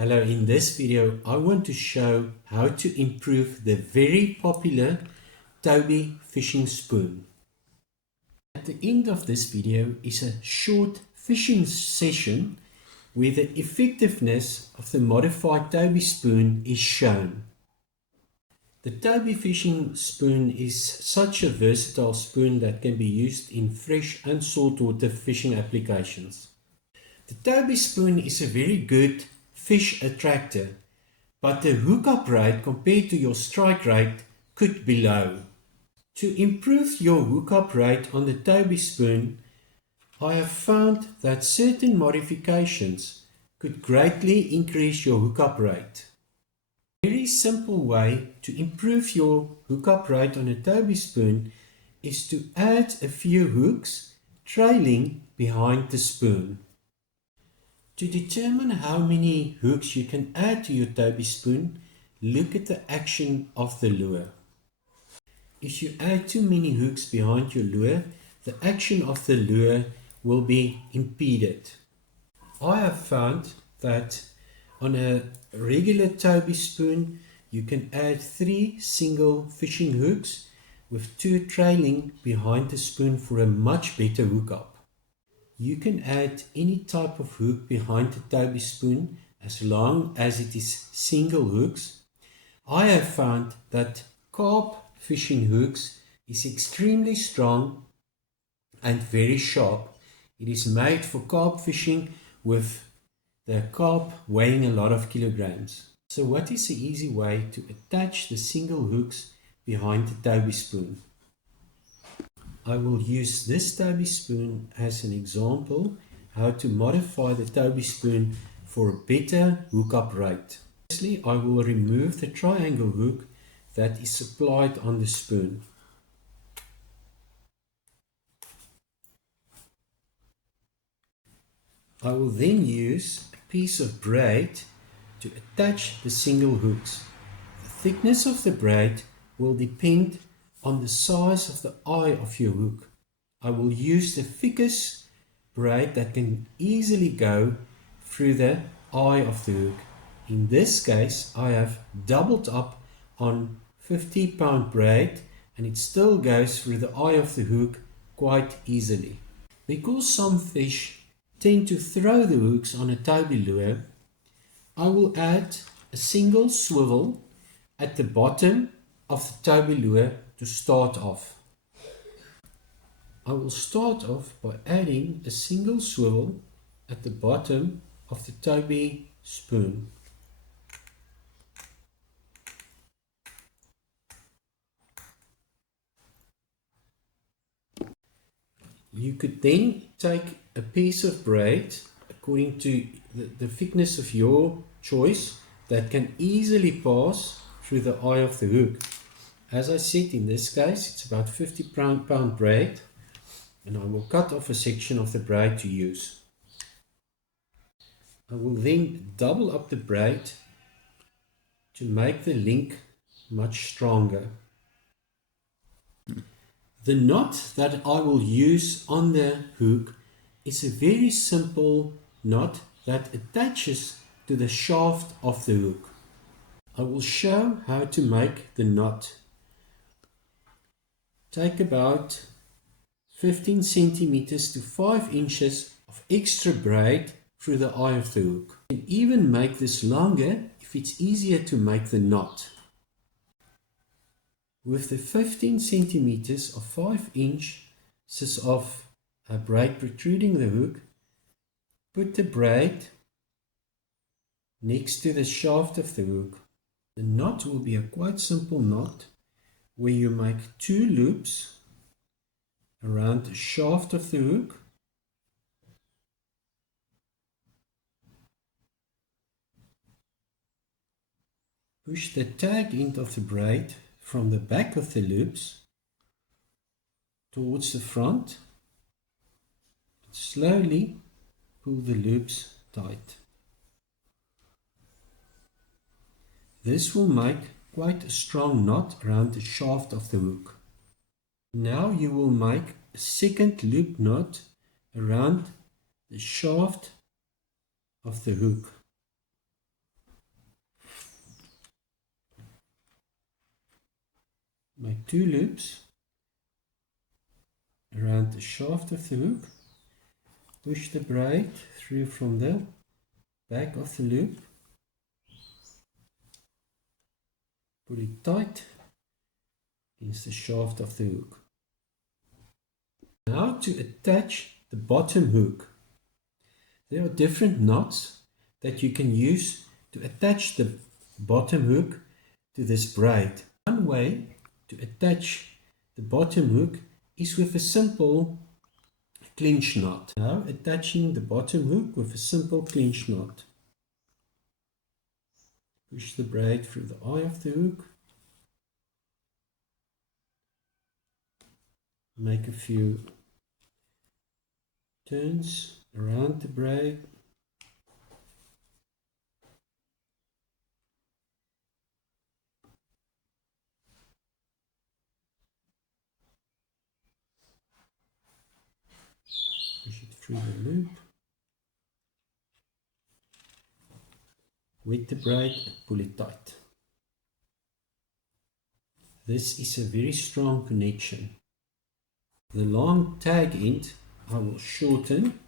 Hello, in this video I want to show how to improve the very popular Toby fishing spoon. At the end of this video is a short fishing session where the effectiveness of the modified Toby spoon is shown. The Toby fishing spoon is such a versatile spoon that can be used in fresh and saltwater fishing applications. The Toby spoon is a very good fish attractor, but the hookup rate compared to your strike rate could be low. To improve your hookup rate on the Toby spoon, I have found that certain modifications could greatly increase your hookup rate. A very simple way to improve your hookup rate on a Toby spoon is to add a few hooks trailing behind the spoon. To determine how many hooks you can add to your Toby spoon, look at the action of the lure. If you add too many hooks behind your lure, the action of the lure will be impeded. I have found that on a regular Toby spoon, you can add 3 single fishing hooks with 2 trailing behind the spoon for a much better hookup. You can add any type of hook behind the Toby spoon as long as it is single hooks. I have found that carp fishing hooks is extremely strong and very sharp. It is made for carp fishing with the carp weighing a lot of kilograms. So what is the easy way to attach the single hooks behind the Toby spoon? I will use this Toby spoon as an example how to modify the Toby spoon for a better hookup rate. Firstly, I will remove the triangle hook that is supplied on the spoon. I will then use a piece of braid to attach the single hooks. The thickness of the braid will depend on the size of the eye of your hook. I will use the thickest braid that can easily go through the eye of the hook. In this case, I have doubled up on 50-pound braid and it still goes through the eye of the hook quite easily. Because some fish tend to throw the hooks on a Toby lure, I will add a single swivel at the bottom of the Toby lure to start off. I will start off by adding a single swivel at the bottom of the Toby spoon. You could then take a piece of braid according to the thickness of your choice that can easily pass through the eye of the hook. As I said, in this case, it's about 50-pound braid, and I will cut off a section of the braid to use. I will then double up the braid to make the link much stronger. The knot that I will use on the hook is a very simple knot that attaches to the shaft of the hook. I will show how to make the knot. Take about 15 centimeters to 5 inches of extra braid through the eye of the hook. You can even make this longer if it's easier to make the knot. With the 15 centimeters of 5 inches of braid protruding the hook, put the braid next to the shaft of the hook. The knot will be a quite simple knot where you make 2 loops around the shaft of the hook. Push the tag end of the braid from the back of the loops towards the front. Slowly pull the loops tight. This will make quite a strong knot around the shaft of the hook. Now you will make a second loop knot around the shaft of the hook. Make 2 loops around the shaft of the hook. Push the braid through from the back of the loop. Pull it tight against the shaft of the hook. Now to attach the bottom hook. There are different knots that you can use to attach the bottom hook to this braid. One way to attach the bottom hook is with a simple clinch knot. Now attaching the bottom hook with a simple clinch knot. Push the braid through the eye of the hook. Make a few turns around the braid. Push it through the loop. Wet the braid and pull it tight. This is a very strong connection. The long tag end I will shorten.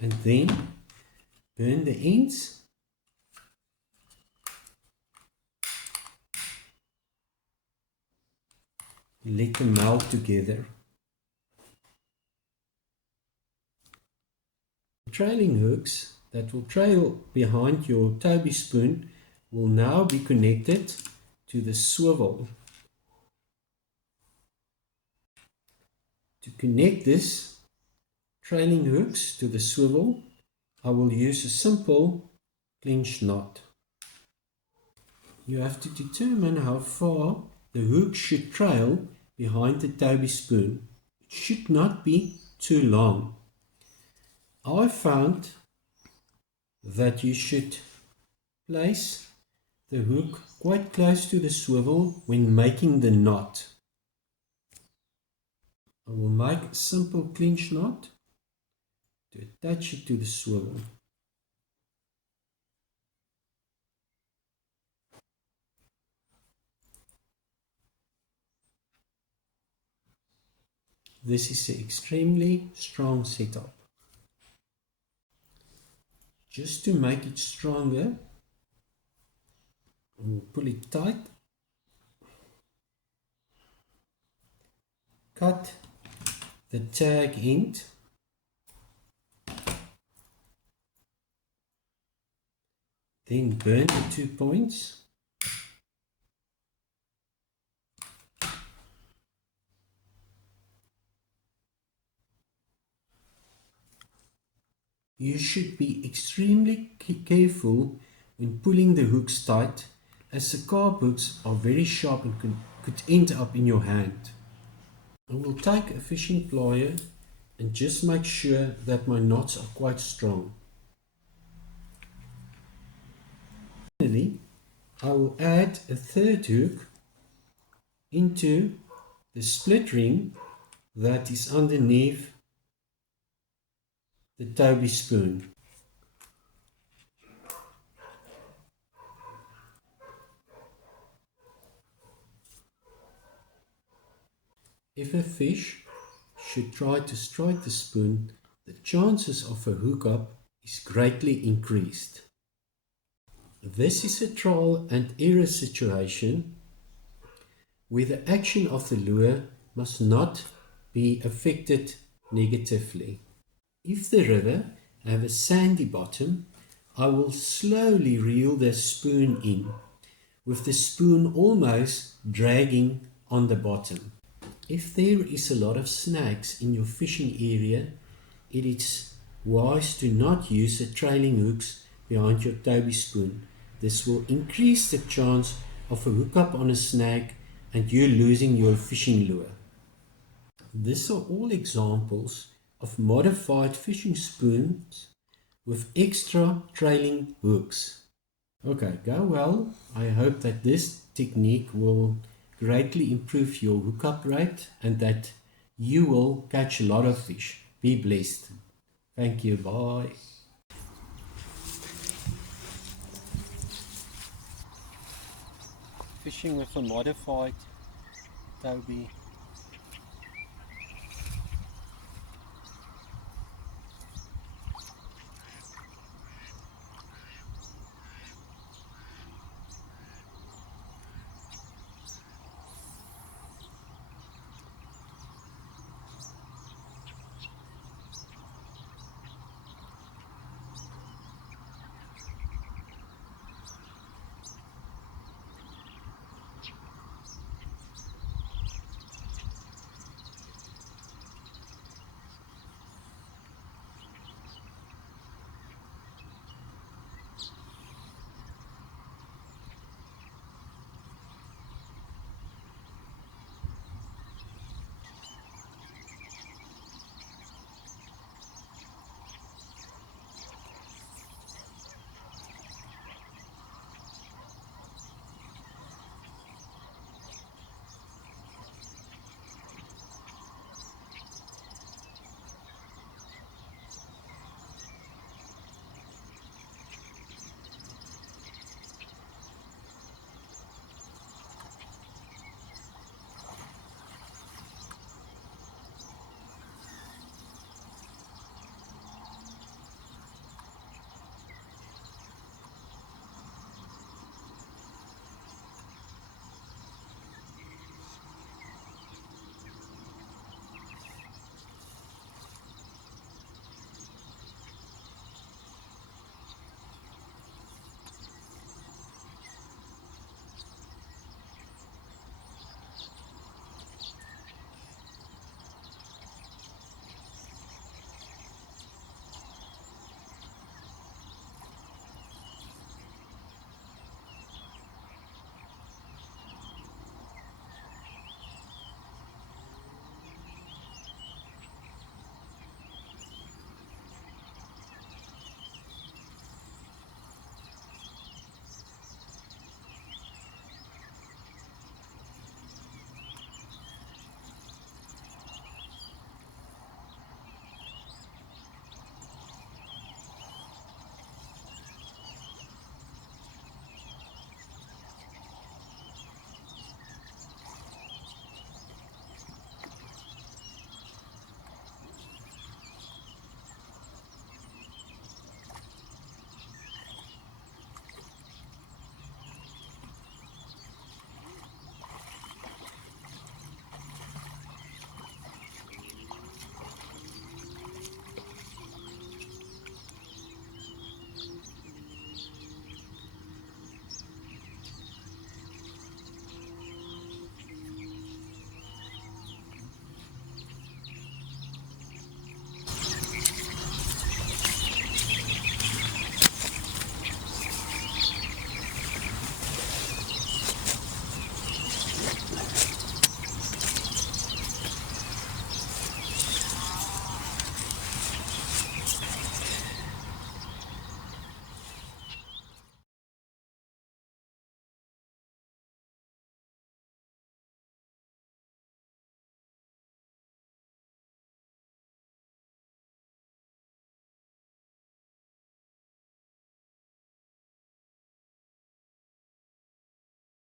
And then burn the ends. Let them melt together. Trailing hooks that will trail behind your Toby spoon will now be connected to the swivel. To connect this trailing hooks to the swivel, I will use a simple clinch knot. You have to determine how far the hook should trail behind the Toby spoon. It should not be too long. I found that you should place the hook quite close to the swivel when making the knot. I will make a simple clinch knot to attach it to the swivel. This is an extremely strong setup. Just to make it stronger, we'll pull it tight, cut the tag end, then burn the 2 points. You should be extremely careful when pulling the hooks tight, as the carp hooks are very sharp and could end up in your hand. I will take a fishing plier and just make sure that my knots are quite strong. Finally, I will add a third hook into the split ring that is underneath the Toby spoon. If a fish should try to strike the spoon, the chances of a hookup is greatly increased. This is a trial and error situation where the action of the lure must not be affected negatively. If the river have a sandy bottom, I will slowly reel the spoon in, with the spoon almost dragging on the bottom. If there is a lot of snags in your fishing area, it is wise to not use the trailing hooks behind your Toby spoon. This will increase the chance of a hookup on a snag and you losing your fishing lure. These are all examples of modified fishing spoons with extra trailing hooks. Okay, go well. I hope that this technique will greatly improve your hookup rate and that you will catch a lot of fish. Be blessed. Thank you. Bye. fishing with a modified Toby